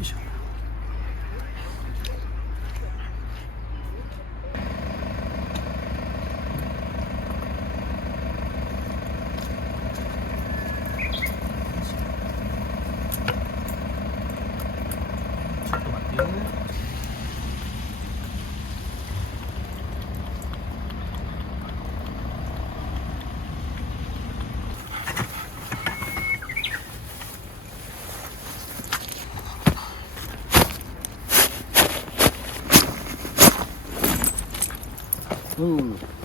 いしょ。ちょっと待ってよ。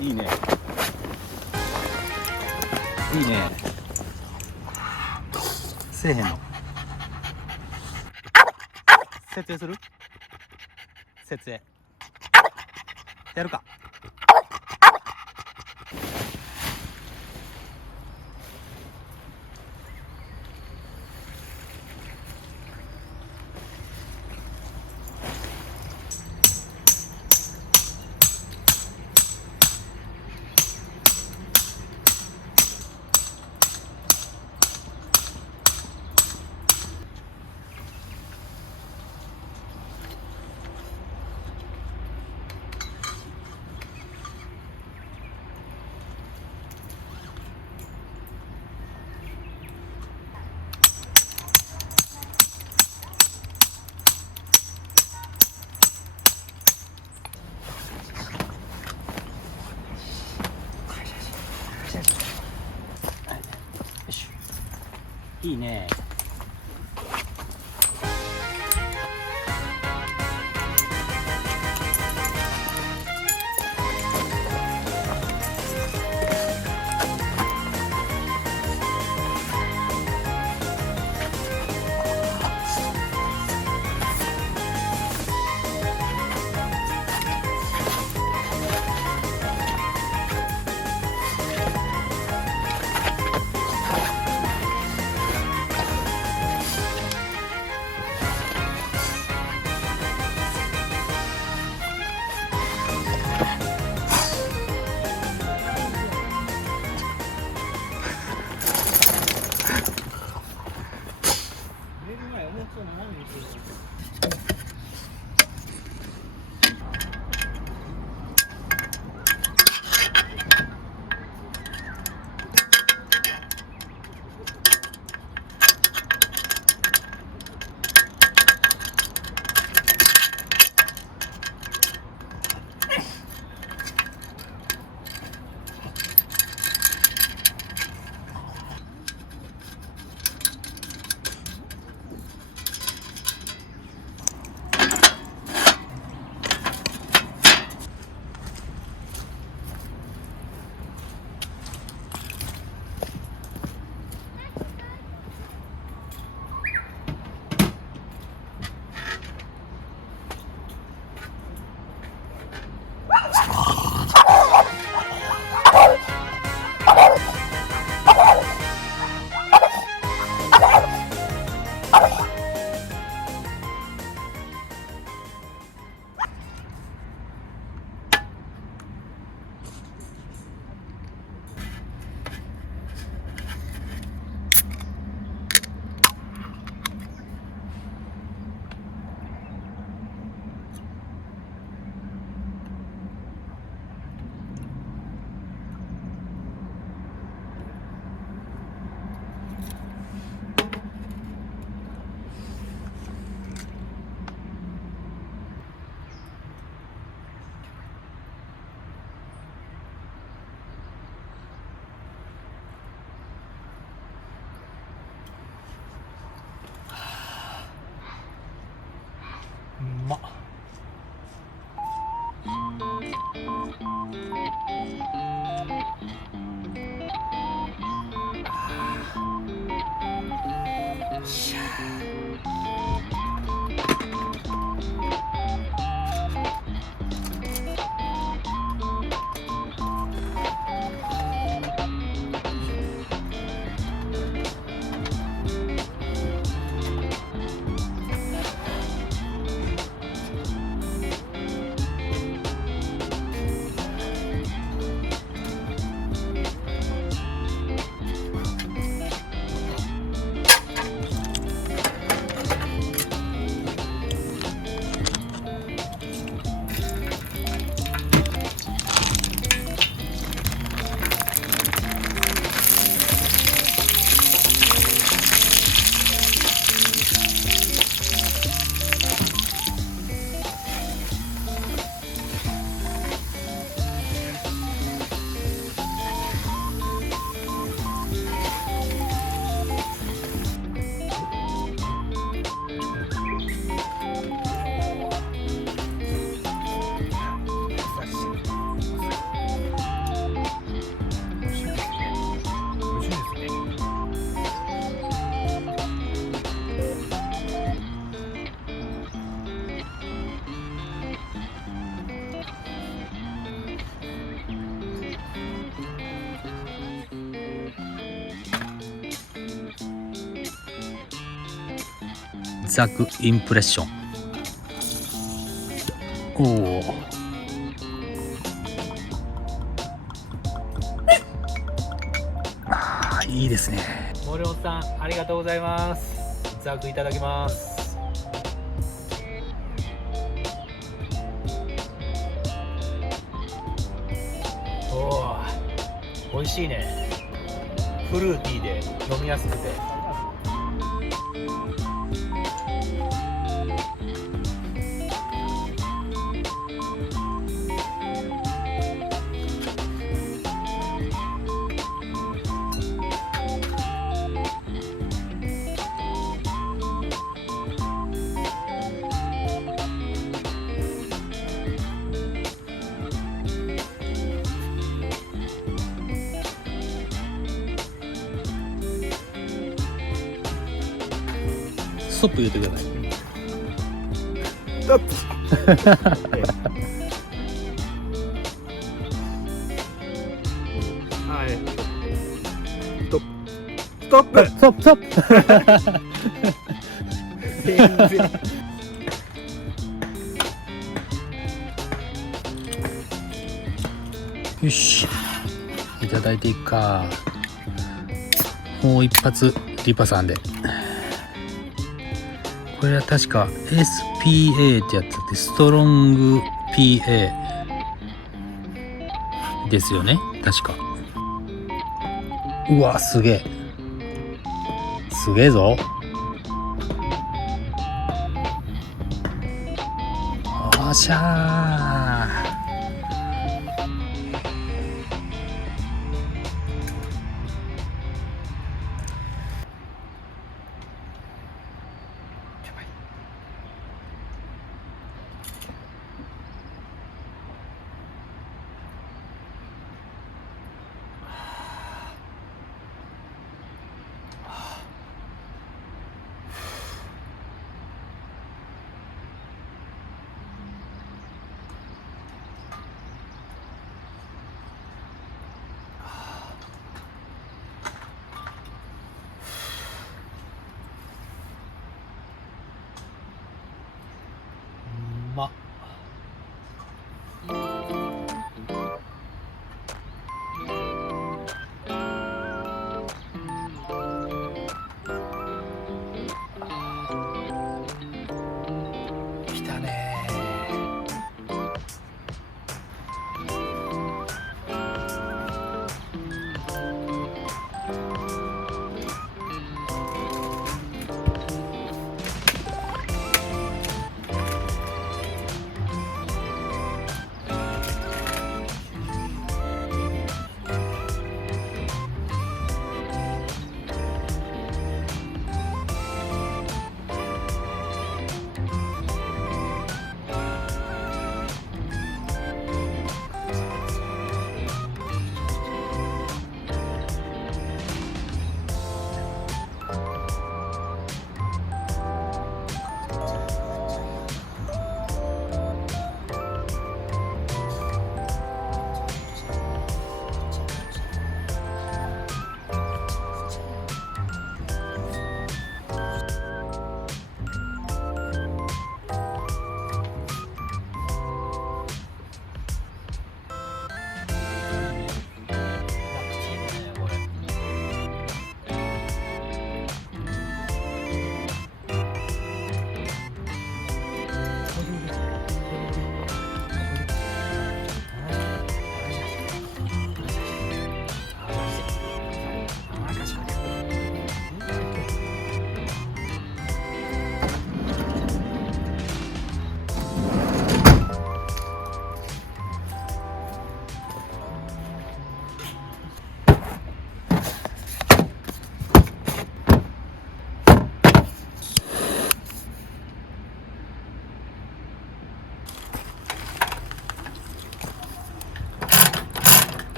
いいね。いいね。せえへんの。設営する？設営。やるか。いいね。ザクインプレッション。おお、いいですね。森本さんありがとうございます。ザクいただきます。おー、美味しいね。フルーティーで飲みやすくて。ストップ言ってください。ストップはい、ストップストップストップストップ全然よし、いただいていくか。もう一発リパさんで。これは確か SPA ってやつで、ストロング PA ですよね、確か。うわ、すげえ、すげえぞ。おっしゃー。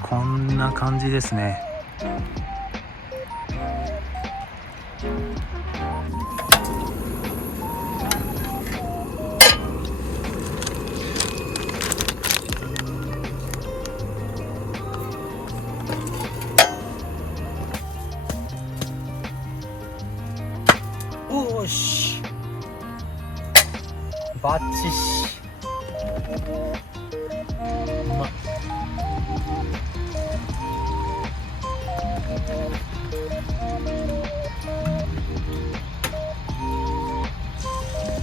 こんな感じですね。おーし、バッチシ。うまっ。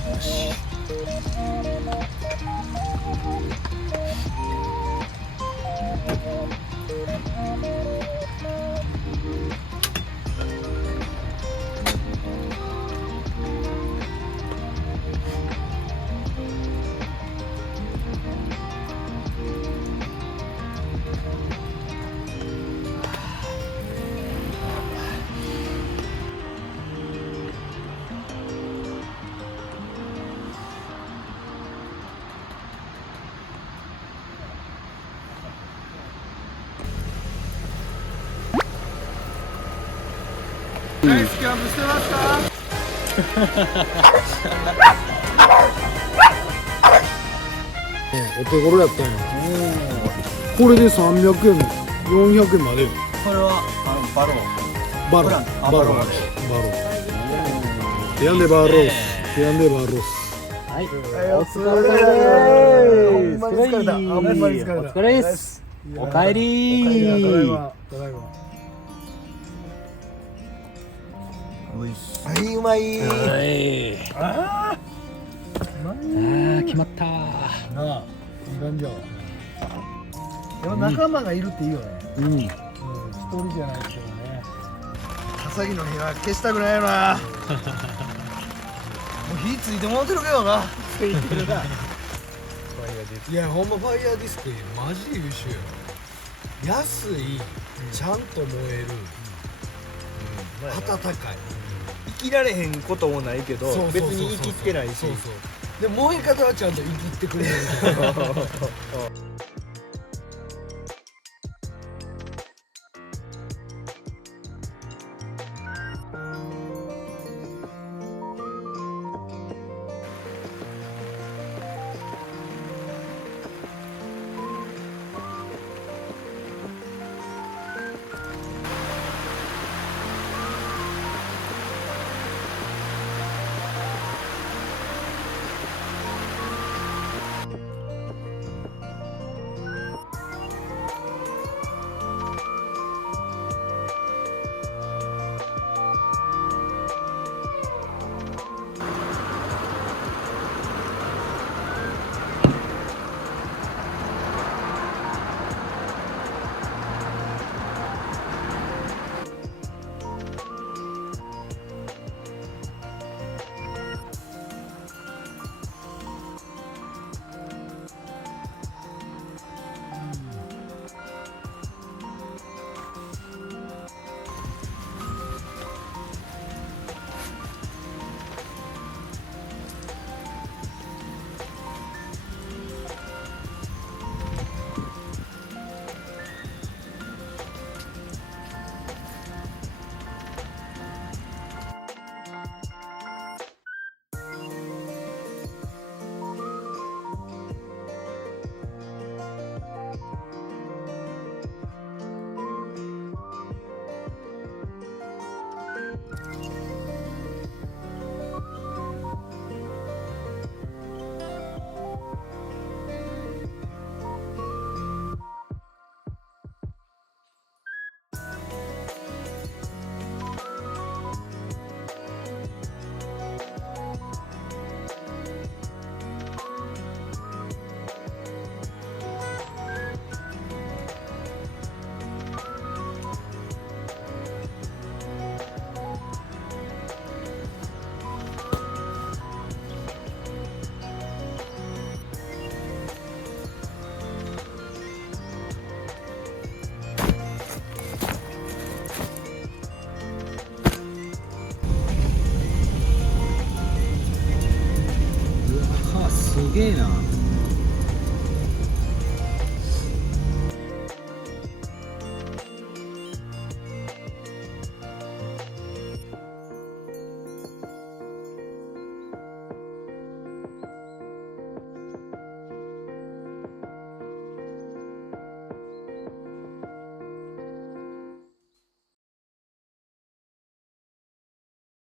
よし。ナイスキャンプしてますか？お手頃やったんや。これで300円、400円まで。これはバロー。バロプランあバロバロティアンデバロス。ティアンデバロス。はい。お疲れ。ほんまに疲れた。おほんまに疲れた。疲れです。おかえりただいー。ま。ただいま。はい、うまい。はい。あ決まった。あ。なあ。いい感じやわ。でも仲間がいるっていいよね。うん。一人じゃないですよね。朝日の日は消したくないよな。もう火ついてもうてるけどな。ついてるな。いやほんまファイヤーディスクマジで優秀や。安い、ちゃんと燃える、暖かい。生きられへんこともないけどそうそうそうそう別に生きってないしそうそうで燃え方はちゃんと生きってくれるみたいな